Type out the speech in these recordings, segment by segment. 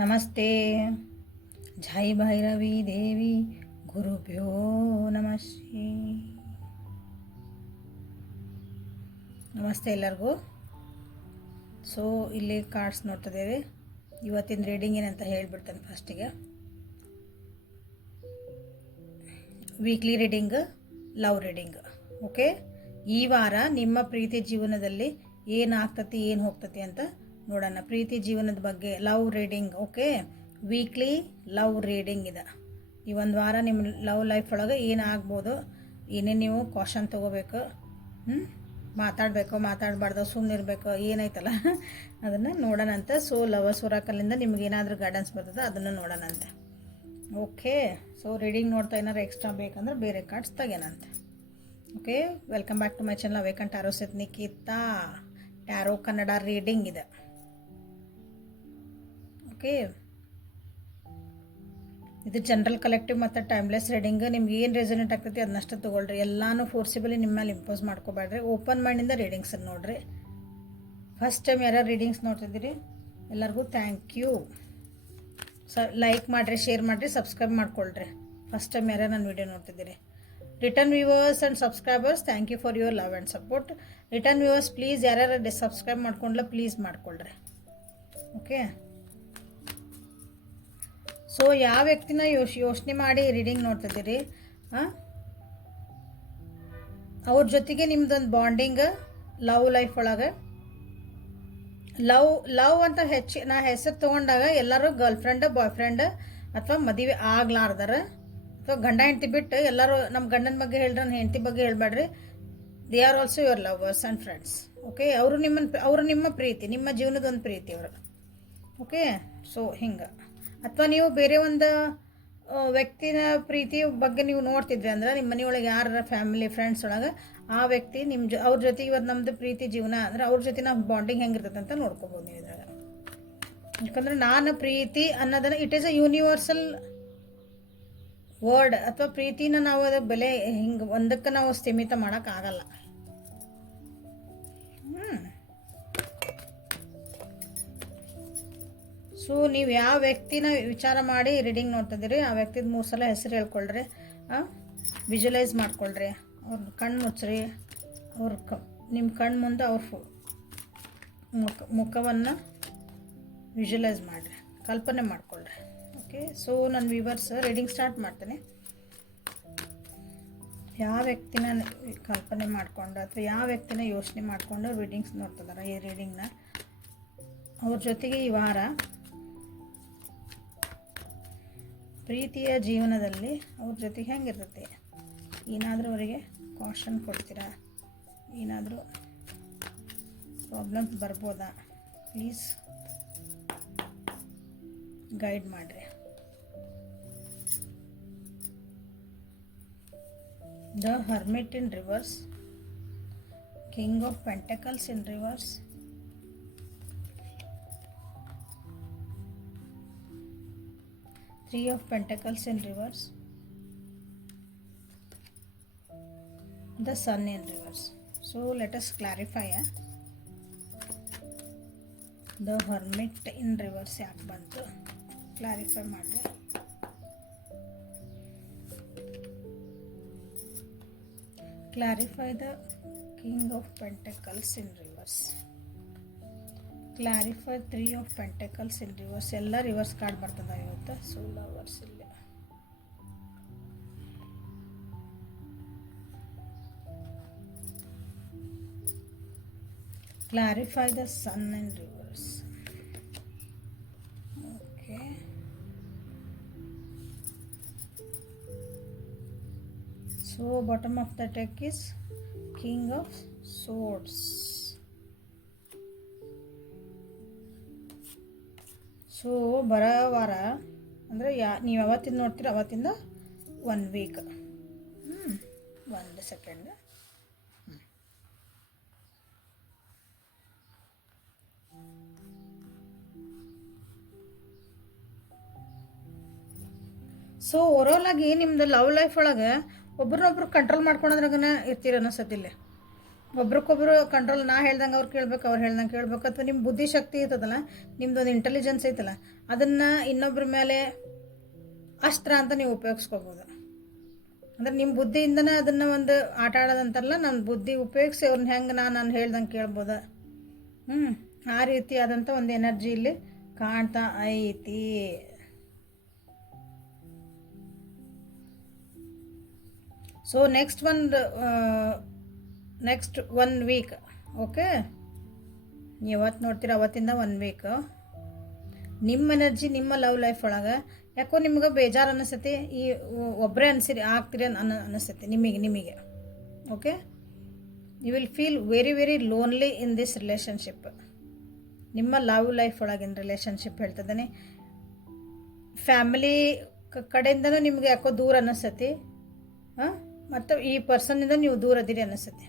ನಮಸ್ತೆ. ಜೈ ಭೈರವಿ ದೇವಿ ಗುರುಭ್ಯೋ ನಮಃ. ನಮಸ್ತೆ ಎಲ್ಲರಿಗೂ. ಸೊ ಇಲ್ಲಿ ಕಾರ್ಡ್ಸ್ ನೋಡ್ತಿದ್ದೇವೆ. ಇವತ್ತಿನ ರೀಡಿಂಗ್ ಏನಂತ ಹೇಳಿಬಿಡ್ತೇನೆ ಫಸ್ಟಿಗೆ. Weekly reading, love reading. Okay, ಈ ವಾರ ನಿಮ್ಮ ಪ್ರೀತಿ ಜೀವನದಲ್ಲಿ ಏನಾಗ್ತತಿ ಏನು ಹೋಗ್ತತಿ ಅಂತ ನೋಡೋಣ. ಪ್ರೀತಿ ಜೀವನದ ಬಗ್ಗೆ love reading. Okay, weekly love reading ಇದೆ. ಈ ಒಂದು ವಾರ ನಿಮ್ಮ ಲವ್ ಲೈಫ್ ಒಳಗೆ ಏನಾಗ್ಬೋದು, ಏನೇನು ನೀವು ಕಾಷನ್ ತೊಗೋಬೇಕು, ಮಾತಾಡಬಾರ್ದು, ಸುಮ್ಮನೆ ಇರಬೇಕು, ಏನೈತಲ್ಲ ಅದನ್ನು ನೋಡೋಣಂತೆ. ಸೊ ಲವರ್ಸ್ ಹೊರಕಲ್ಲಿಂದ ನಿಮ್ಗೆ ಏನಾದರೂ ಗೈಡೆನ್ಸ್ ಬರ್ತದೆ, ಅದನ್ನು ನೋಡೋಣಂತೆ. ಓಕೆ, ಸೊ ರೀಡಿಂಗ್ ನೋಡ್ತಾ ಏನಾರು ಎಕ್ಸ್ಟ್ರಾ ಬೇಕಂದ್ರೆ ಬೇರೆ ಕಾರ್ಡ್ಸ್ ತೆಗೆನಂತೆ. Okay, welcome back to my channel Awaken Tarot with Nikhita. Tarot Kannada reading ಇದೆ. ಓಕೆ, ಇದು ಜನರಲ್ ಕಲೆಕ್ಟಿವ್ ಮತ್ತು ಟೈಮ್ಲೆಸ್ ರೀಡಿಂಗ್. ನಿಮ್ಗೆ ಏನು ರೆಸನೇಟ್ ಆಗ್ತೈತಿ ಅದನ್ನಷ್ಟು ತೊಗೊಳ್ರಿ. ಎಲ್ಲನೂ ಫೋರ್ಸಿಬಲಿ ನಿಮ್ಮ ಮೇಲೆ ಇಂಪೋಸ್ ಮಾಡ್ಕೋಬೇಡ್ರಿ. ಓಪನ್ ಮೈಂಡಿಂದ ರೀಡಿಂಗ್ಸ್ ನೋಡಿರಿ. ಫಸ್ಟ್ ಟೈಮ್ ಯಾರು ರೀಡಿಂಗ್ಸ್ ನೋಡ್ತಿದ್ದೀರಿ ಎಲ್ಲರಿಗೂ ಥ್ಯಾಂಕ್ ಯು. ಲೈಕ್ ಮಾಡಿರಿ, ಶೇರ್ ಮಾಡಿರಿ, ಸಬ್ಸ್ಕ್ರೈಬ್ ಮಾಡ್ಕೊಳ್ರಿ. ಫಸ್ಟ್ ಟೈಮ್ ಯಾರು ನನ್ನ ವೀಡಿಯೋ ನೋಡ್ತಿದ್ದೀರಿ. Return viewers and subscribers, thank you for your love and support. Return viewers please ಯಾರ್ಯಾರು ಸಬ್ಸ್ಕ್ರೈಬ್ ಮಾಡ್ಕೊಂಡ್ಲ ಪ್ಲೀಸ್ ಮಾಡ್ಕೊಳ್ರಿ. ಓಕೆ, ಸೊ ಯಾವ ವ್ಯಕ್ತಿನ ಯೋಚನೆ ಮಾಡಿ ರೀಡಿಂಗ್ ನೋಡ್ತಿದ್ದೀರಿ, ಅವ್ರ ಜೊತೆಗೆ ನಿಮ್ದೊಂದು ಬಾಂಡಿಂಗ್ ಲವ್ ಲೈಫ್ ಒಳಗೆ. ಲವ್ ಅಂತ ನಾ ಹೆಸರು ತೊಗೊಂಡಾಗ ಎಲ್ಲರೂ ಗರ್ಲ್ ಫ್ರೆಂಡ್, ಬಾಯ್ ಫ್ರೆಂಡ್ ಅಥವಾ ಮದುವೆ ಆಗ್ಲಾರ್ದಾರ ಅಥವಾ ಗಂಡ ಹೆಂಡತಿ ಬಿಟ್ಟು ಎಲ್ಲರೂ ನಮ್ಮ ಗಂಡನ ಬಗ್ಗೆ ಹೇಳ್ರಿ, ನನ್ನ ಹೆಂಡತಿ ಬಗ್ಗೆ ಹೇಳಬೇಡ್ರಿ. They are also your lovers and friends. Okay, ಅವರು ನಿಮ್ಮ ಪ್ರೀತಿ, ನಿಮ್ಮ ಜೀವನದ ಒಂದು ಪ್ರೀತಿ ಅವರು. ಓಕೆ, ಸೊ ಹಿಂಗೆ. ಅಥವಾ ನೀವು ಬೇರೆ ಒಂದು ವ್ಯಕ್ತಿನ ಪ್ರೀತಿ ಬಗ್ಗೆ ನೀವು ನೋಡ್ತಿದ್ರಿ ಅಂದ್ರೆ ನಿಮ್ಮ ಮನೆಯೊಳಗೆ ಯಾರ ಫ್ಯಾಮಿಲಿ ಫ್ರೆಂಡ್ಸ್ ಒಳಗೆ ಆ ವ್ಯಕ್ತಿ ಅವ್ರ ಜೊತೆ ಇವತ್ತು ನಮ್ಮದು ಪ್ರೀತಿ ಜೀವನ ಅಂದರೆ ಅವ್ರ ಜೊತೆ ನಾವು ಬಾಂಡಿಂಗ್ ಹೆಂಗಿರ್ತದೆ ಅಂತ ನೋಡ್ಕೋಬೋದು ನೀವು ಇದ್ರಾಗ. ಯಾಕಂದರೆ ನಾನು ಪ್ರೀತಿ ಅನ್ನೋದನ್ನು it is a universal word. ಅಥವಾ ಪ್ರೀತಿನ ನಾವು ಅದ ಬೆಲೆ ಹಿಂಗೆ ಒಂದಕ್ಕೆ ನಾವು ಸೀಮಿತ ಮಾಡೋಕ್ಕಾಗಲ್ಲ. ಸೊ ನೀವು ಯಾವ ವ್ಯಕ್ತಿನ ವಿಚಾರ ಮಾಡಿ ರೀಡಿಂಗ್ ನೋಡ್ತಿದ್ದೀರಿ ಆ ವ್ಯಕ್ತಿದ 3 ಸಲ ಹೆಸರು ಹೇಳ್ಕೊಳ್ರಿ, ವಿಜುವಲೈಸ್ ಮಾಡ್ಕೊಳ್ರಿ. ಅವ್ರ ಕಣ್ಣು ಮುಚ್ಚ್ರಿ, ನಿಮ್ಮ ಕಣ್ಣು ಮುಂದೆ ಅವ್ರ ಮುಖವನ್ನು ವಿಜುವಲೈಸ್ ಮಾಡಿರಿ, ಕಲ್ಪನೆ ಮಾಡ್ಕೊಳ್ರಿ. ಓಕೆ, ಸೊ ನನ್ನ ವ್ಯೂವರ್ಸ್ ರೀಡಿಂಗ್ ಸ್ಟಾರ್ಟ್ ಮಾಡ್ತೇನೆ. ಯಾವ ವ್ಯಕ್ತಿನ ಕಲ್ಪನೆ ಮಾಡಿಕೊಂಡು ಅಥವಾ ಯಾವ ವ್ಯಕ್ತಿನ ಯೋಚನೆ ಮಾಡಿಕೊಂಡು ರೀಡಿಂಗ್ಸ್ ನೋಡ್ತಿದ್ದಾರೆ ಈ ರೀಡಿಂಗ್ನ, ಅವ್ರ ಜೊತೆಗೆ ಈ ವಾರ ಪ್ರೀತಿಯ ಜೀವನದಲ್ಲಿ ಅವ್ರ ಜೊತೆಗೆ ಹೆಂಗಿರ್ತೈತಿ, ಏನಾದರೂ ಅವರಿಗೆ ಕಾಷನ್ ಕೊಡ್ತೀರಾ, ಏನಾದರೂ ಪ್ರಾಬ್ಲಮ್ಸ್ ಬರ್ಬೋದಾ, ಪ್ಲೀಸ್ ಗೈಡ್ ಮಾಡಿರಿ. The hermit in reverse, king of pentacles in reverse, Three of Pentacles in reverse, the Sun in reverse. So let us clarify. The Hermit in reverse ಯಾಕೆ ಬಂತು ಕ್ಲಾರಿಫೈ ಮಾಡಿ. Clarify the King of Pentacles in reverse. Clarify 3 of pentacles in reverse. ಎಲ್ಲ reverse card ಬರ್ತದೆ ಇವತ್ತು. So lovers ಇಲ್ಲ. Clarify the sun in reverse. Okay, so bottom of the deck is king of swords. So ಬರೋ ವಾರ ಅಂದರೆ ನೀವು ಯಾವತ್ತಿಂದ ನೋಡ್ತೀರ ಅವತ್ತಿಂದ 1 weak. 1 second. So overall ಆಗಿ ನಿಮ್ಮದು ಲವ್ ಲೈಫ್ ಒಳಗೆ ಒಬ್ರನ್ನೊಬ್ರು ಕಂಟ್ರೋಲ್ ಮಾಡ್ಕೊಳೋದ್ರಾಗನ ಇರ್ತೀರ ಅನಿಸತ್ತಿಲ್ಲ. ಒಬ್ರಿಗೊಬ್ರು ಕಂಟ್ರೋಲ್, ನಾ ಹೇಳ್ದಂಗೆ ಅವ್ರು ಕೇಳ್ಬೇಕು, ಅವ್ರು ಹೇಳ್ದಂಗೆ ಕೇಳ್ಬೇಕು, ಅಥವಾ ನಿಮ್ಮ ಬುದ್ಧಿಶಕ್ತಿ ಇರ್ತದಲ್ಲ, ನಿಮ್ಮದೊಂದು ಇಂಟೆಲಿಜೆನ್ಸ್ ಐತಲ್ಲ, ಅದನ್ನು ಇನ್ನೊಬ್ಬರ ಮೇಲೆ ಅಸ್ತ್ರ ಅಂತ ನೀವು ಉಪಯೋಗಿಸ್ಕೋಬೋದು. ಅಂದರೆ ನಿಮ್ಮ ಬುದ್ಧಿಯಿಂದನೇ ಅದನ್ನು ಒಂದು ಆಟ ಆಡೋದಂತಾರಲ್ಲ, ನನ್ನ ಬುದ್ಧಿ ಉಪಯೋಗಿಸಿ ಅವ್ರನ್ನ ಹೆಂಗೆ ನಾನು ಹೇಳ್ದಂಗೆ ಕೇಳ್ಬೋದು. ಆ ರೀತಿಯಾದಂಥ ಒಂದು ಎನರ್ಜಿ ಇಲ್ಲಿ ಕಾಣ್ತಾ ಐತಿ. ಸೊ ನೆಕ್ಸ್ಟ್ 1 ವೀಕ್, ಓಕೆ, ಯಾವತ್ತು ನೋಡ್ತೀರ ಅವತ್ತಿಂದ 1 ವೀಕ್ ನಿಮ್ಮ ಎನರ್ಜಿ ನಿಮ್ಮ ಲವ್ ಲೈಫ್ ಒಳಗೆ ಯಾಕೋ ನಿಮ್ಗೆ ಬೇಜಾರು ಅನ್ನಿಸ್ತೈತಿ. ಈ ಒಬ್ಬರೇ ಆಗ್ತೀರಿ ಅನ್ನಿಸ್ತೈತಿ ನಿಮಗೆ. Okay, you will feel very very lonely in this relationship. ನಿಮ್ಮ ಲವ್ ಲೈಫ್ ಒಳಗಿನ ರಿಲೇಷನ್ಶಿಪ್ ಹೇಳ್ತಿದ್ದಾನೆ. ಫ್ಯಾಮಿಲಿ ಕಡೆಯಿಂದನೂ ನಿಮಗೆ ಯಾಕೋ ದೂರ ಅನ್ನಿಸ್ತೈತಿ. ಮತ್ತು ಈ ಪರ್ಸನ್ನಿಂದ ನೀವು ದೂರ ಅದೀರಿ ಅನ್ನಿಸ್ತೈತಿ.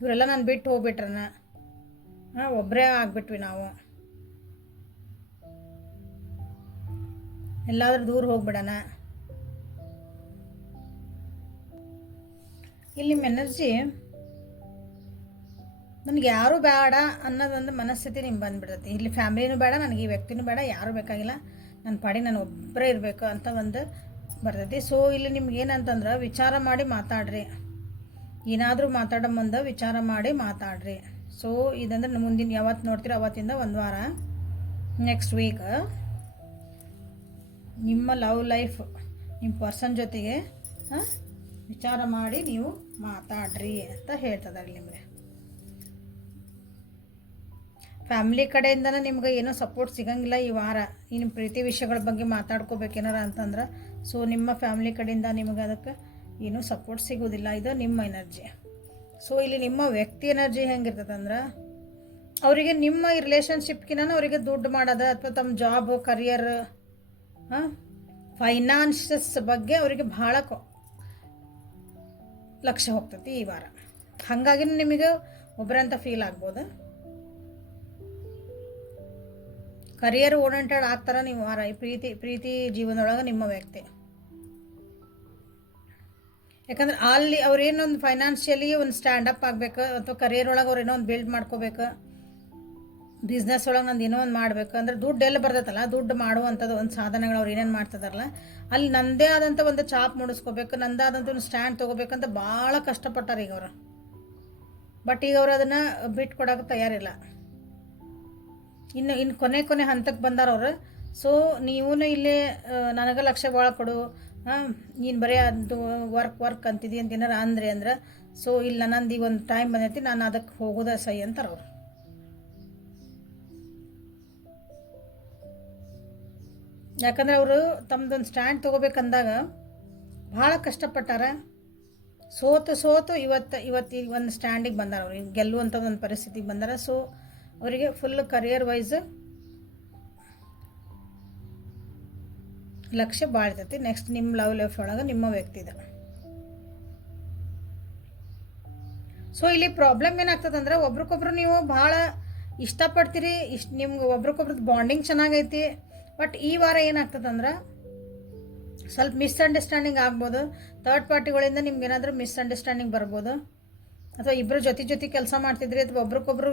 ಇವರೆಲ್ಲ ನಾನು ಬಿಟ್ಟು ಹೋಗ್ಬಿಟ್ರನ, ಒಬ್ಬರೇ ಆಗ್ಬಿಟ್ವಿ ನಾವು, ಎಲ್ಲಾದ್ರೂ ದೂರ ಹೋಗ್ಬಿಡೋಣ. ಇಲ್ಲಿ ನಿಮ್ಮ ಎನರ್ಜಿ ನನಗೆ ಯಾರೂ ಬೇಡ ಅನ್ನೋದೊಂದು ಮನಸ್ಥಿತಿ ನಿಮ್ಗೆ ಬಂದುಬಿಡ್ತೈತಿ. ಇಲ್ಲಿ ಫ್ಯಾಮಿಲಿನೂ ಬೇಡ, ನನಗೆ ಈ ವ್ಯಕ್ತಿನೂ ಬೇಡ, ಯಾರೂ ಬೇಕಾಗಿಲ್ಲ, ನನ್ನ ಪಾಡಿ ನಾನು ಒಬ್ಬರೇ ಇರಬೇಕು ಅಂತ ಒಂದು ಬರ್ತೈತಿ. ಸೊ ಇಲ್ಲಿ ನಿಮ್ಗೆ ಏನಂತಂದ್ರೆ ವಿಚಾರ ಮಾಡಿ ಮಾತಾಡ್ರಿ. ಏನಾದರೂ ಮಾತಾಡೋ ಮುಂದೆ ವಿಚಾರ ಮಾಡಿ ಮಾತಾಡ್ರಿ. ಸೊ ಇದಂದ್ರೆ ಮುಂದಿನ ಯಾವತ್ತು ನೋಡ್ತೀರ ಅವತ್ತಿಂದ 1 ವಾರ, ನೆಕ್ಸ್ಟ್ ವೀಕ್ ನಿಮ್ಮ ಲವ್ ಲೈಫ್ ನಿಮ್ಮ ಪರ್ಸನ್ ಜೊತೆಗೆ ವಿಚಾರ ಮಾಡಿ ನೀವು ಮಾತಾಡ್ರಿ ಅಂತ ಹೇಳ್ತಿದ್ದಾರೆ ನಿಮಗೆ. ಫ್ಯಾಮಿಲಿ ಕಡೆಯಿಂದನೇ ನಿಮ್ಗೆ ಏನೋ ಸಪೋರ್ಟ್ ಸಿಗಂಗಿಲ್ಲ ಈ ವಾರ. ನಿಮ್ಮ ಪ್ರೀತಿ ವಿಷಯಗಳ ಬಗ್ಗೆ ಮಾತಾಡ್ಕೋಬೇಕೇನಾರ ಅಂತಂದ್ರೆ, ಸೊ ನಿಮ್ಮ ಫ್ಯಾಮಿಲಿ ಕಡೆಯಿಂದ ನಿಮಗೆ ಅದಕ್ಕೆ ಏನೂ ಸಪೋರ್ಟ್ ಸಿಗೋದಿಲ್ಲ. ಇದು ನಿಮ್ಮ ಎನರ್ಜಿ. ಸೊ ಇಲ್ಲಿ ನಿಮ್ಮ ವ್ಯಕ್ತಿ ಎನರ್ಜಿ ಹೆಂಗಿರ್ತದಂದ್ರೆ, ಅವರಿಗೆ ನಿಮ್ಮ ಈ ರಿಲೇಷನ್ಶಿಪ್ಗಿನ ಅವರಿಗೆ ದುಡ್ಡು ಮಾಡೋದು ಅಥವಾ ತಮ್ಮ ಜಾಬ್ ಕರಿಯರ್ ಫೈನಾನ್ಷಸ್ ಬಗ್ಗೆ ಅವರಿಗೆ ಭಾಳ ಲಕ್ಷ್ಯ ಹೋಗ್ತೈತಿ ಈ ವಾರ. ಹಾಗಾಗಿ ನಿಮಗೆ ಒಬ್ಬರಂತ ಫೀಲ್ ಆಗ್ಬೋದು. ಕರಿಯರ್ ಓರಿಯೆಂಟೆಡ್ ಆಗ್ತಾರ ನೀವು ವಾರ. ಈ ಪ್ರೀತಿ ಜೀವನದೊಳಗೆ ನಿಮ್ಮ ವ್ಯಕ್ತಿ, ಯಾಕಂದ್ರೆ ಅಲ್ಲಿ ಅವ್ರೇನೊಂದು ಫೈನಾನ್ಷಿಯಲಿ ಒಂದು ಸ್ಟ್ಯಾಂಡಪ್ ಆಗಬೇಕು, ಅಥವಾ ಕರಿಯರ್ ಒಳಗೆ ಅವ್ರು ಏನೋ ಒಂದು ಬಿಲ್ಡ್ ಮಾಡ್ಕೋಬೇಕು, ಬಿಸ್ನೆಸ್ ಒಳಗೆ ನಂದು ಏನೋ ಒಂದು ಮಾಡಬೇಕು ಅಂದ್ರೆ ದುಡ್ಡು ಎಲ್ಲ ಬರ್ತೈತಲ್ಲ, ದುಡ್ಡು ಮಾಡುವಂಥದ್ದು ಒಂದು ಸಾಧನೆಗಳು ಅವ್ರು ಏನೇನು ಮಾಡ್ತಿದಾರಲ್ಲ, ಅಲ್ಲಿ ನಂದೇ ಆದಂಥ ಒಂದು ಚಾಪ್ ಮೂಡಿಸ್ಕೋಬೇಕು, ನಂದೇ ಆದಂಥ ಒಂದು ಸ್ಟ್ಯಾಂಡ್ ತೊಗೋಬೇಕಂತ ಭಾಳ ಕಷ್ಟಪಟ್ಟಾರ ಈಗ ಅವರು. ಬಟ್ ಈಗ ಅವ್ರು ಅದನ್ನು ಬಿಟ್ಟು ಕೊಡೋಕೆ ತಯಾರಿಲ್ಲ. ಇನ್ನು ಕೊನೆ ಹಂತಕ್ಕೆ ಬಂದಾರ ಅವರು. ಸೊ ನೀವು ಇಲ್ಲಿ ನನಗೆ ಲಕ್ಷ್ಯ ಭಾಳ ಕೊಡು, ನೀನು ಬರೀ ಅದು ವರ್ಕ್ ಅಂತಿದ್ದಿ ಅಂತ ಏನಾರ ಅಂದ್ರೆ ಸೊ ಇಲ್ಲ ನಂದು ಈಗ ಒಂದು ಟೈಮ್ ಬಂದೈತಿ, ನಾನು ಅದಕ್ಕೆ ಹೋಗೋದ ಸೈ ಅಂತಾರೆ ಅವರು. ಯಾಕಂದರೆ ಅವರು ತಮ್ಮದೊಂದು ಸ್ಟ್ಯಾಂಡ್ ತೊಗೋಬೇಕಂದಾಗ ಭಾಳ ಕಷ್ಟಪಟ್ಟಾರ. ಸೋತು ಇವತ್ತು ಈಗ ಒಂದು ಸ್ಟ್ಯಾಂಡಿಗೆ ಬಂದಾರ, ಅವ್ರಿಗೆ ಗೆಲ್ಲುವಂಥದ್ದು ಒಂದು ಪರಿಸ್ಥಿತಿಗೆ ಬಂದಾರ. ಸೊ ಅವರಿಗೆ ಫುಲ್ ಕರಿಯರ್ ವೈಸ್ ಲಕ್ಷ್ಯ ಭಾಳ ಇರ್ತೈತಿ. ನೆಕ್ಸ್ಟ್ ನಿಮ್ಮ ಲವ್ ಲೈಫ್ ಒಳಗೆ ನಿಮ್ಮ ವ್ಯಕ್ತಿದ. ಸೊ ಇಲ್ಲಿ ಪ್ರಾಬ್ಲಮ್ ಏನಾಗ್ತದಂದ್ರೆ, ಒಬ್ರಿಗೊಬ್ರು ನೀವು ಭಾಳ ಇಷ್ಟಪಡ್ತೀರಿ, ನಿಮ್ಗೆ ಒಬ್ರಿಗೊಬ್ರದ್ದು ಬಾಂಡಿಂಗ್ ಚೆನ್ನಾಗೈತಿ. ಬಟ್ ಈ ವಾರ ಏನಾಗ್ತದಂದ್ರೆ ಸ್ವಲ್ಪ ಮಿಸ್ಅಂಡರ್ಸ್ಟ್ಯಾಂಡಿಂಗ್ ಆಗ್ಬೋದು. ಥರ್ಡ್ ಪಾರ್ಟಿಗಳಿಂದ ನಿಮ್ಗೆ ಏನಾದರೂ ಮಿಸ್ಅಂಡರ್ಸ್ಟ್ಯಾಂಡಿಂಗ್ ಬರ್ಬೋದು. ಅಥವಾ ಇಬ್ಬರು ಜೊತೆ ಕೆಲಸ ಮಾಡ್ತಿದ್ರಿ, ಅಥವಾ ಒಬ್ರಿಗೊಬ್ರು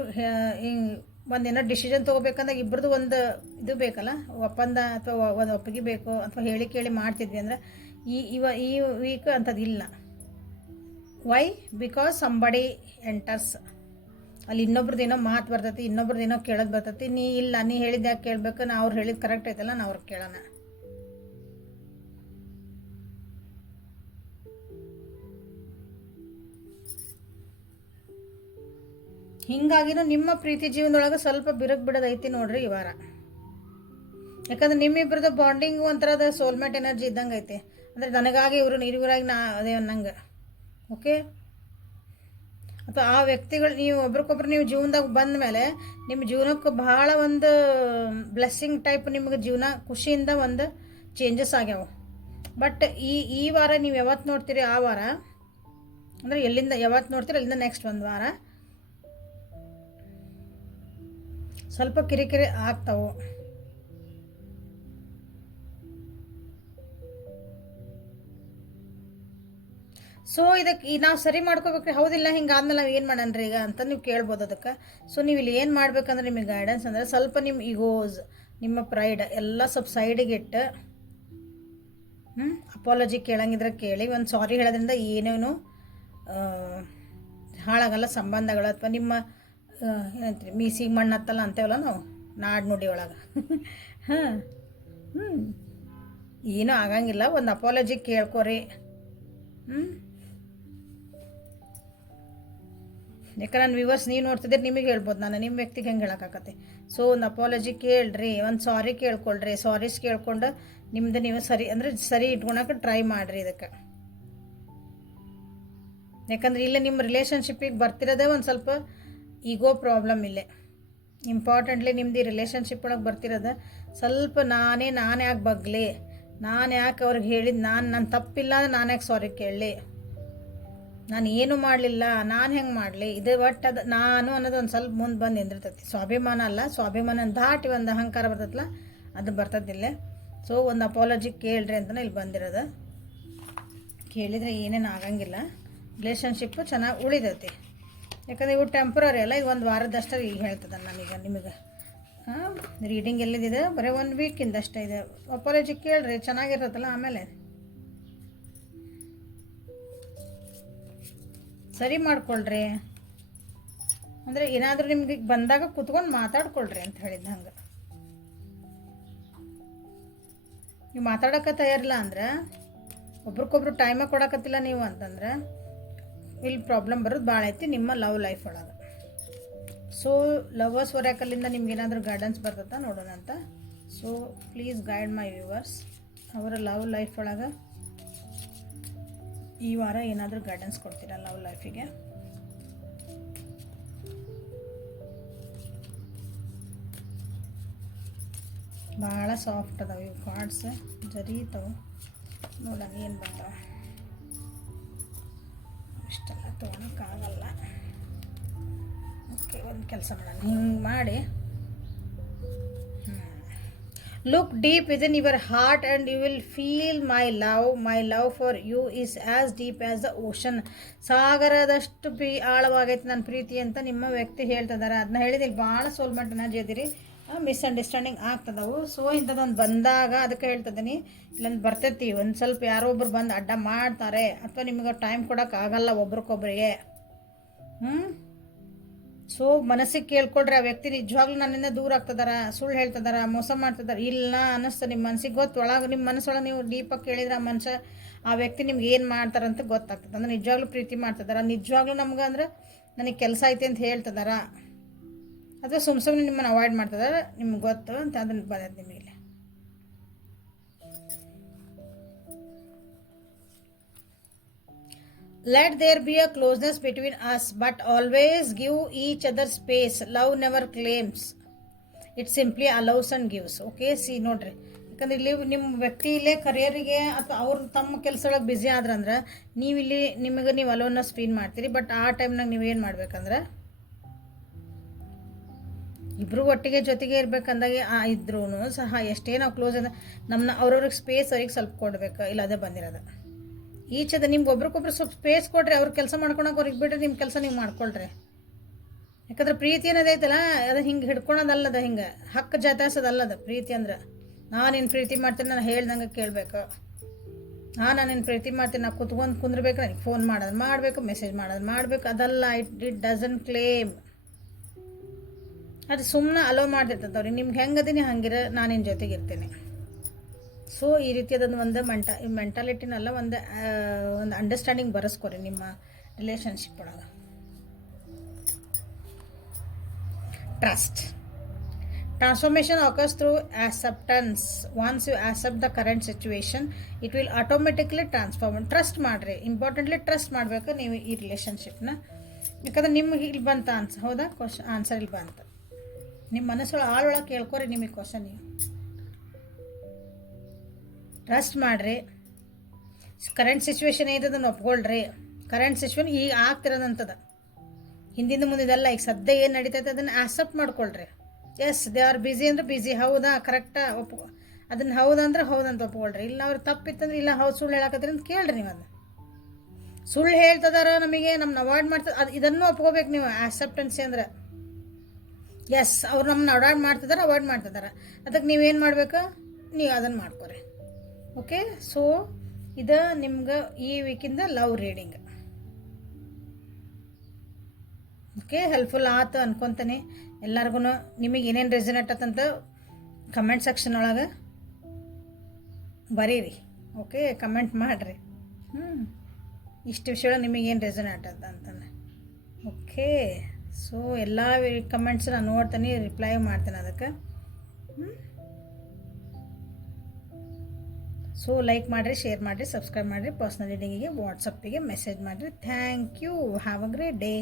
ಒಂದೇನೋ ಡಿಸಿಷನ್ ತೊಗೋಬೇಕಂದಾಗ ಇಬ್ಬರದು ಒಂದು ಇದು ಬೇಕಲ್ಲ, ಒಪ್ಪಂದ ಅಥವಾ ಒಂದು ಒಪ್ಪಿಗೆ ಬೇಕು, ಅಥವಾ ಕೇಳಿ ಮಾಡ್ತಿದ್ವಿ ಅಂದ್ರೆ ಈ ವೀಕ್ ಅಂಥದ್ದು ಇಲ್ಲ. ವೈ? Because somebody enters. ಅಲ್ಲಿ ಇನ್ನೊಬ್ರದ್ದು ಏನೋ ಮಾತು ಬರ್ತೈತಿ, ಇನ್ನೊಬ್ರದ್ದು ಏನೋ ಕೇಳೋದು ಬರ್ತೈತಿ. ನೀ ಹೇಳಿದ ಯಾಕೆ ಕೇಳಬೇಕು, ನಾ ಅವ್ರು ಹೇಳಿದ್ದು ಕರೆಕ್ಟ್ ಐತಲ್ಲ, ನಾ ಅವ್ರಿಗೆ ಕೇಳೋಣ. ಹಿಂಗಾಗಿನೂ ನಿಮ್ಮ ಪ್ರೀತಿ ಜೀವನದೊಳಗೆ ಸ್ವಲ್ಪ ಬಿರುಕು ಬಿಡೋದೈತಿ ನೋಡ್ರಿ ಈ ವಾರ. ಯಾಕಂದ್ರೆ ನಿಮ್ಮಿಬ್ಬರದ್ದು ಬಾಂಡಿಂಗು ಒಂಥರದ ಸೋಲ್ಮೇಟ್ ಎನರ್ಜಿ ಇದ್ದಂಗೆ ಐತಿ. ಅಂದರೆ ನನಗಾಗಿ ಇವರಾಗಿ ನಾ ಅದೇ ಅನ್ನಂಗೆ. ಓಕೆ, ಅಥವಾ ಆ ವ್ಯಕ್ತಿಗಳು ನೀವು ಒಬ್ರಿಗೊಬ್ರು ನೀವು ಜೀವನದಾಗ ಬಂದ ಮೇಲೆ ನಿಮ್ಮ ಜೀವನಕ್ಕೆ ಭಾಳ ಒಂದು ಬ್ಲೆಸ್ಸಿಂಗ್ ಟೈಪ್, ನಿಮಗೆ ಜೀವನ ಖುಷಿಯಿಂದ ಒಂದು ಚೇಂಜಸ್ ಆಗ್ಯಾವ. ಬಟ್ ಈ ವಾರ ನೀವು ಯಾವತ್ತು ನೋಡ್ತೀರಿ ಆ ವಾರ, ಅಂದರೆ ಎಲ್ಲಿಂದ ಯಾವತ್ತು ನೋಡ್ತೀರಿ ಅಲ್ಲಿಂದ ನೆಕ್ಸ್ಟ್ ಒಂದು ವಾರ ಸ್ವಲ್ಪ ಕಿರಿಕಿರಿ ಆಗ್ತಾವೆ. ಸೊ ಇದಕ್ಕೆ ನಾವು ಸರಿ ಮಾಡ್ಕೋಬೇಕ್ರಿ, ಹೌದಿಲ್ಲ ಹಿಂಗೆ ಆದ್ಮೇಲೆ ನಾವು ಏನು ಮಾಡೋಣ ಈಗ ಅಂತ ನೀವು ಕೇಳ್ಬೋದು ಅದಕ್ಕೆ. ಸೊ ನೀವು ಇಲ್ಲಿ ಏನು ಮಾಡ್ಬೇಕಂದ್ರೆ ನಿಮಗೆ ಗೈಡೆನ್ಸ್ ಅಂದರೆ ಸ್ವಲ್ಪ ನಿಮ್ಮ ಈಗೋಸ್, ನಿಮ್ಮ ಪ್ರೈಡ್ ಎಲ್ಲ ಸ್ವಲ್ಪ ಸೈಡಿಗೆ ಇಟ್ಟು ಅಪಾಲಜಿ ಕೇಳಂಗಿದ್ರೆ ಕೇಳಿ. ಒಂದು ಸಾರಿ ಹೇಳೋದ್ರಿಂದ ಏನೇನು ಹಾಳಾಗಲ್ಲ ಸಂಬಂಧಗಳು, ಅಥವಾ ನಿಮ್ಮ ಏನಂತೀರಿ ಮೀಸಿಗೆ ಮಣ್ಣು ಹತ್ತಲ್ಲ ಅಂತೇವಲ್ಲ ನಾವು ನಾಡು ನುಡಿ ಒಳಗೆ. ಹಾಂ ಏನೂ ಆಗಂಗಿಲ್ಲ, ಒಂದು ಅಪಾಲಜಿ ಕೇಳ್ಕೊರಿ. ಯಾಕೆ ನನ್ನ ವ್ಯೂವರ್ಸ್ ನೀವು ನೋಡ್ತಿದ್ದೀರಿ, ನಿಮಗೆ ಹೇಳ್ಬೋದು, ನಾನು ನಿಮ್ಮ ವ್ಯಕ್ತಿಗೆ ಹೆಂಗೆ ಹೇಳೋಕ್ಕಾಗತ್ತೆ. ಸೊ ಒಂದು ಅಪಾಲಜಿ ಕೇಳ್ರಿ, ಒಂದು ಸಾರಿ ಕೇಳ್ಕೊಳ್ರಿ. ಸಾರೀಸ್ ಕೇಳ್ಕೊಂಡು ನಿಮ್ದು ನೀವು ಸರಿ ಇಟ್ಕೊಳಕ್ಕೆ ಟ್ರೈ ಮಾಡಿರಿ ಇದಕ್ಕೆ. ಯಾಕಂದ್ರೆ ಇಲ್ಲೇ ನಿಮ್ಮ ರಿಲೇಷನ್ಶಿಪ್ಪಿಗೆ ಬರ್ತಿರೋದೇ ಒಂದು ಸ್ವಲ್ಪ ಈಗೋ ಪ್ರಾಬ್ಲಮ್. ಇಲ್ಲೇ ಇಂಪಾರ್ಟೆಂಟ್ಲಿ ನಿಮ್ದು ಈ ರಿಲೇಷನ್ಶಿಪ್ ಒಳಗೆ ಬರ್ತಿರೋದು ಸ್ವಲ್ಪ ನಾನೇ ಯಾಕೆ ಬಗ್ಲಿ, ನಾನು ಯಾಕೆ ಅವ್ರಿಗೆ ಹೇಳಿದ್ದು, ನನ್ನ ತಪ್ಪಿಲ್ಲ ಅಂದ್ರೆ ನಾನು ಯಾಕೆ ಸಾರಿ ಕೇಳಲಿ, ನಾನು ಏನು ಮಾಡಲಿಲ್ಲ, ನಾನು ಹೆಂಗೆ ಮಾಡಲಿ, ಇದು ಒಟ್ಟು ಅದು ನಾನು ಅನ್ನೋದು ಒಂದು ಸ್ವಲ್ಪ ಮುಂದೆ ಬಂದು ನಿಂದಿರ್ತೈತಿ. ಸ್ವಾಭಿಮಾನ ಅಲ್ಲ, ಸ್ವಾಭಿಮಾನ ದಾಟಿ ಒಂದು ಅಹಂಕಾರ ಬರ್ತೈತಲ್ಲ, ಅದು ಬರ್ತದಿಲ್ಲೇ. ಸೊ ಒಂದು ಅಪಾಲಜಿ ಕೇಳ್ರಿ ಅಂತಲೇ ಇಲ್ಲಿ ಬಂದಿರೋದು. ಕೇಳಿದರೆ ಏನೇನು ಆಗಂಗಿಲ್ಲ, ರಿಲೇಷನ್ಶಿಪ್ಪು ಚೆನ್ನಾಗಿ ಉಳಿದೈತಿ. ಯಾಕಂದರೆ ಇವು ಟೆಂಪ್ರರಿ ಅಲ್ಲ, ಇದು ಒಂದು ವಾರದಷ್ಟೇ ಈಗ ಹೇಳ್ತದೆ ನಾನೀಗ ನಿಮಗೆ. ರೀಡಿಂಗ್ ಎಲ್ಲಿದೆ, ಬರೀ 1 ವೀಕಿಂದಷ್ಟೇ ಇದೆ. ಅಪಾಲಜಿ ಕೇಳ್ರಿ, ಚೆನ್ನಾಗಿರ್ತೈತಲ್ಲ, ಆಮೇಲೆ ಸರಿ ಮಾಡ್ಕೊಳ್ರಿ. ಅಂದರೆ ಏನಾದರೂ ನಿಮ್ಗೆ ಬಂದಾಗ ಕುತ್ಕೊಂಡು ಮಾತಾಡ್ಕೊಳ್ರಿ ಅಂತ ಹೇಳಿದ್ದು. ಹಂಗೆ ನೀವು ಮಾತಾಡೋಕೆ ತಯಾರಿಲ್ಲ ಅಂದ್ರೆ, ಒಬ್ರಿಗೊಬ್ರು ಟೈಮ ಕೊಡಕತ್ತಿಲ್ಲ ನೀವು ಅಂತಂದ್ರೆ, ಇಲ್ಲಿ ಪ್ರಾಬ್ಲಮ್ ಬರೋದು ಭಾಳ ಐತಿ ನಿಮ್ಮ ಲವ್ ಲೈಫ್ ಒಳಗೆ. ಸೊ ಲವರ್ಸ್ ಒರಾಕಲಿಂದ ನಿಮ್ಗೆ ಏನಾದರೂ ಗೈಡೆನ್ಸ್ ಬರ್ತದ ನೋಡೋಣ ಅಂತ. So please guide my viewers, ಅವರ ಲವ್ ಲೈಫ್ ಒಳಗೆ ಈ ವಾರ ಏನಾದರೂ ಗೈಡೆನ್ಸ್ ಕೊಡ್ತೀರಾ ಲವ್ ಲೈಫಿಗೆ? ಭಾಳ ಸಾಫ್ಟ್ ಅದಾವೆ ಇವು ಕಾರ್ಡ್ಸ್, ಜರೀತಾವೆ. ನೋಡೋಣ ಏನು ಬಂದಾವ. ಇಷ್ಟೆಲ್ಲ ತೊಗೊಳಕ್ಕಾಗಲ್ಲ. ಓಕೆ, ಒಂದು ಕೆಲಸ ಮಾಡೋಣ, ಹಿಂಗೆ ಮಾಡಿ. Look deep within your heart and you will feel my love for you is as deep as the ocean. ಸಾಗರದಷ್ಟು ಆಳವಾಗೈತೆ ನನ್ನ ಪ್ರೀತಿ ಅಂತ ನಿಮ್ಮ ವ್ಯಕ್ತಿ ಹೇಳ್ತಿದ್ದಾರೆ. ಅದನ್ನ ಹೇಳಿದ್ರೆ ಭಾಳ ಸೋಲ್ಮೆಂಟ್ ಎನರ್ಜಿ ಇದೀರಿ, ಮಿಸ್ಅಂಡರ್ಸ್ಟ್ಯಾಂಡಿಂಗ್ ಆಗ್ತದವು. ಸೊ ಇಂಥದ್ದೊಂದು ಬಂದಾಗ ಅದಕ್ಕೆ ಹೇಳ್ತಿದ್ದೀನಿ, ಇಲ್ಲೊಂದು ಬರ್ತೈತಿ, ಒಂದು ಸ್ವಲ್ಪ ಯಾರೋ ಒಬ್ರು ಬಂದು ಅಡ್ಡ ಮಾಡ್ತಾರೆ, ಅಥವಾ ನಿಮಗೆ ಟೈಮ್ ಕೊಡೋಕ್ಕಾಗಲ್ಲ ಒಬ್ರಿಗೊಬ್ರಿಗೆ. ಸೊ ಮನಸ್ಸಿಗೆ ಕೇಳ್ಕೊಳ್ರಿ, ಆ ವ್ಯಕ್ತಿ ನಿಜವಾಗ್ಲೂ ನನ್ನಿಂದ ದೂರ ಆಗ್ತದಾರ, ಸುಳ್ಳು ಹೇಳ್ತಿದಾರ, ಮೋಸ ಮಾಡ್ತಿದಾರ, ಇಲ್ಲ ಅನ್ನಿಸ್ತು ನಿಮ್ಮ ಮನಸ್ಸಿಗೆ ಗೊತ್ತು. ಒಳಗೆ ನಿಮ್ಮ ಮನಸ್ಸೊಳಗೆ ನೀವು ಡೀಪಾಗಿ ಕೇಳಿದ್ರೆ ಆ ವ್ಯಕ್ತಿ ನಿಮ್ಗೆ ಏನು ಮಾಡ್ತಾರಂತ ಗೊತ್ತಾಗ್ತದೆ. ಅಂದ್ರೆ ನಿಜವಾಗ್ಲೂ ಪ್ರೀತಿ ಮಾಡ್ತಿದಾರ, ನಿಜವಾಗ್ಲೂ ನಮ್ಗೆ ಅಂದ್ರೆ ನನಗೆ ಕೆಲಸ ಐತೆ ಅಂತ ಹೇಳ್ತಿದಾರ, ಅಥವಾ ಸುಮ್ಮನೆ ನಿಮ್ಮನ್ನು ಅವಾಯ್ಡ್ ಮಾಡ್ತಿದಾರ, ನಿಮ್ಗೆ ಗೊತ್ತು ಅಂತ ಅದನ್ನು ಬಂದೈತೆ ನಿಮಗೆ. Let there be a closeness between us, but always give each other space. Love never claims. It simply allows and gives. Okay, see ನೋಡ್ರಿ, ಯಾಕಂದ್ರೆ ಇಲ್ಲಿ ನಿಮ್ಮ ವ್ಯಕ್ತಿ ಇಲ್ಲೇ ಕರಿಯರಿಗೆ ಅಥವಾ ಅವ್ರು ತಮ್ಮ ಕೆಲಸದೊಳಗೆ ಬ್ಯುಸಿ ಆದ್ರಂದ್ರೆ ನೀವಿಲ್ಲಿ ನೀವು ಅಲೋನೆಸ್ ಫೀಲ್ ಮಾಡ್ತೀರಿ. ಬಟ್ ಆ ಟೈಮ್ನಾಗ ನೀವೇನು ಮಾಡ್ಬೇಕಂದ್ರೆ, ಇಬ್ಬರು ಒಟ್ಟಿಗೆ ಜೊತೆಗೆ ಇರ್ಬೇಕಂದಾಗ ಇದ್ರೂ ಸಹ ಎಷ್ಟೇ ನಾವು ಕ್ಲೋಸ್ ಅದ ಅವ್ರವ್ರಿಗೆ ಸ್ಪೇಸ್ ಅವ್ರಿಗೆ ಸ್ವಲ್ಪ ಕೊಡ್ಬೇಕು. ಇಲ್ಲ ಅದೇ ಬಂದಿರೋದು ಈಚದ ನಿಮ್ಗೆ ಒಬ್ರಿಗೊಬ್ರು ಸ್ವಲ್ಪ ಸ್ಪೇಸ್ ಕೊಡ್ರಿ, ಅವ್ರ ಕೆಲಸ ಮಾಡ್ಕೊಳಕ್ಕೆ ಅವ್ರಿಗೆ ಬಿಡ್ರಿ, ನಿಮ್ಮ ಕೆಲಸ ನೀವು ಮಾಡ್ಕೊಳ್ರಿ. ಯಾಕಂದ್ರೆ ಪ್ರೀತಿ ಏನದೈತಲ್ಲ, ಅದು ಹಿಂಗೆ ಹಿಡ್ಕೊಳೋದಲ್ಲದ, ಹಿಂಗೆ ಹಕ್ಕು ಜತಾಸದಲ್ಲದ ಪ್ರೀತಿ ಅಂದ್ರೆ. ನಾನು ನಿನ್ನ ಪ್ರೀತಿ ಮಾಡ್ತೀನಿ, ನಾನು ಹೇಳ್ದಂಗೆ ಕೇಳಬೇಕು. ನಾನು ನಿನ್ನ ಪ್ರೀತಿ ಮಾಡ್ತೀನಿ, ನಾನು ಕುಂದ್ರಬೇಕು, ನನಗೆ ಫೋನ್ ಮಾಡೋದು ಮಾಡಬೇಕು, ಮೆಸೇಜ್ ಮಾಡೋದು ಮಾಡಬೇಕು, ಅದಲ್ಲ. It doesn't claim. ಅದು ಸುಮ್ಮನೆ ಅಲೋ ಮಾಡ್ತಿರ್ತವ್ರಿ, ನಿಮ್ಗೆ ಹೆಂಗದೀನಿ ಹಂಗಿರ, ನಾನು ನಿನ್ನ ಜೊತೆಗೆ ಇರ್ತೀನಿ. ಸೊ ಈ ರೀತಿಯಾದೊಂದು ಮೆಂಟಾಲಿಟಿನಲ್ಲ, ಒಂದು ಅಂಡರ್ಸ್ಟ್ಯಾಂಡಿಂಗ್ ಬರೆಸ್ಕೊರಿ ನಿಮ್ಮ ರಿಲೇಷನ್ಶಿಪ್ ಒಳಗೆ. Trust. Transformation occurs through acceptance. Once you accept the current situation, it will automatically transform. Trust ಮಾಡಿರಿ, ಇಂಪಾರ್ಟೆಂಟ್ಲಿ ಟ್ರಸ್ಟ್ ಮಾಡಬೇಕು ನೀವು ಈ ರಿಲೇಷನ್ಶಿಪ್ನ. ಯಾಕಂದ್ರೆ ನಿಮ್ಗೆ ಇಲ್ಲಿ ಬಂತ ಹೌದಾ ಆನ್ಸರ್ ಇಲ್ಲಿ ಬಂತ. ನಿಮ್ಮ ಮನಸ್ಸೊಳಗೆ ಆಳೊಳಗೆ ಕೇಳ್ಕೊರಿ ನಿಮಗೆ ಕ್ವಶನ್. ನೀವು ಟ್ರಸ್ಟ್ ಮಾಡಿರಿ, ಕರೆಂಟ್ ಸಿಚುವೇಶನ್ ಐತದನ್ನು ಒಪ್ಕೊಳ್ರಿ. ಕರೆಂಟ್ ಸಿಚುವೇಶನ್ ಈಗ ಆಗ್ತಿರೋದಂಥದ್ದು, ಹಿಂದಿಂದ ಮುಂದಿದೆಲ್ಲ. ಈಗ ಸದ್ಯ ಏನು ನಡೀತೈತೆ ಅದನ್ನು ಆಕ್ಸೆಪ್ಟ್ ಮಾಡ್ಕೊಳ್ರಿ. ಎಸ್ ದೇ ಆರ್ ಬ್ಯುಸಿ ಅಂದ್ರೆ ಬ್ಯುಸಿ, ಹೌದಾ ಕರೆಕ್ಟಾ ಅದನ್ನು ಹೌದಂದ್ರೆ ಹೌದಂತ ಒಪ್ಕೊಳ್ರಿ. ಇಲ್ಲ ಅವ್ರು ತಪ್ಪಿತ್ತಂದ್ರೆ ಇಲ್ಲ ಹೌದು ಸುಳ್ಳು ಹೇಳಕತ್ತೀರಿ ಅಂತ ಕೇಳ್ರಿ ನೀವು. ಅದನ್ನ ಸುಳ್ಳು ಹೇಳ್ತದಾರ ನಮಗೆ ನಮ್ಮನ್ನ ಅವಾಯ್ಡ್ ಮಾಡ್ತದ ಅದು ಇದನ್ನು ಒಪ್ಕೋಬೇಕು ನೀವು. ಆಕ್ಸೆಪ್ಟೆನ್ಸಿ ಅಂದ್ರೆ ಎಸ್ ಅವ್ರು ನಮ್ಮನ್ನ ಅವಾಯ್ಡ್ ಮಾಡ್ತಿದಾರೆ ಅದಕ್ಕೆ ನೀವೇನು ಮಾಡಬೇಕು, ನೀವು ಅದನ್ನು ಮಾಡ್ಕೊರಿ. ಓಕೆ, ಸೊ ಇದು ನಿಮ್ಗೆ ಈ ವೀಕಿಂದ ಲವ್ ರೀಡಿಂಗ್. ಓಕೆ, ಹೆಲ್ಪ್ಫುಲ್ ಆಯ್ತು ಅನ್ಕೊತೀನಿ ಎಲ್ಲರಿಗೂ. ನಿಮಗೆ ಏನೇನು ರೆಸನೇಟ್ ಆತಂತ ಕಮೆಂಟ್ ಸೆಕ್ಷನ್ ಒಳಗೆ ಬರೀರಿ. ಓಕೆ, ಕಮೆಂಟ್ ಮಾಡಿರಿ. ಇಷ್ಟು ವಿಷಯ ನಿಮಗೇನು ರೆಸನೇಟ್ ಆತ ಅಂತಂದ್ರೆ. ಓಕೆ, ಸೊ ಎಲ್ಲ ಕಮೆಂಟ್ಸ್ ನಾನು ನೋಡ್ತೀನಿ, ರಿಪ್ಲೈ ಮಾಡ್ತೀನಿ ಅದಕ್ಕೆ. ಸೊ ಲೈಕ್ ಮಾಡಿರಿ, ಶೇರ್ ಮಾಡಿರಿ, ಸಬ್ಸ್ಕ್ರೈಬ್ ಮಾಡಿರಿ. ಪರ್ಸ್ನಲ್ ರೀಡಿಂಗಿಗೆ ವಾಟ್ಸಪ್ಪಿಗೆ ಮೆಸೇಜ್ ಮಾಡಿರಿ. Thank you. Have a great day.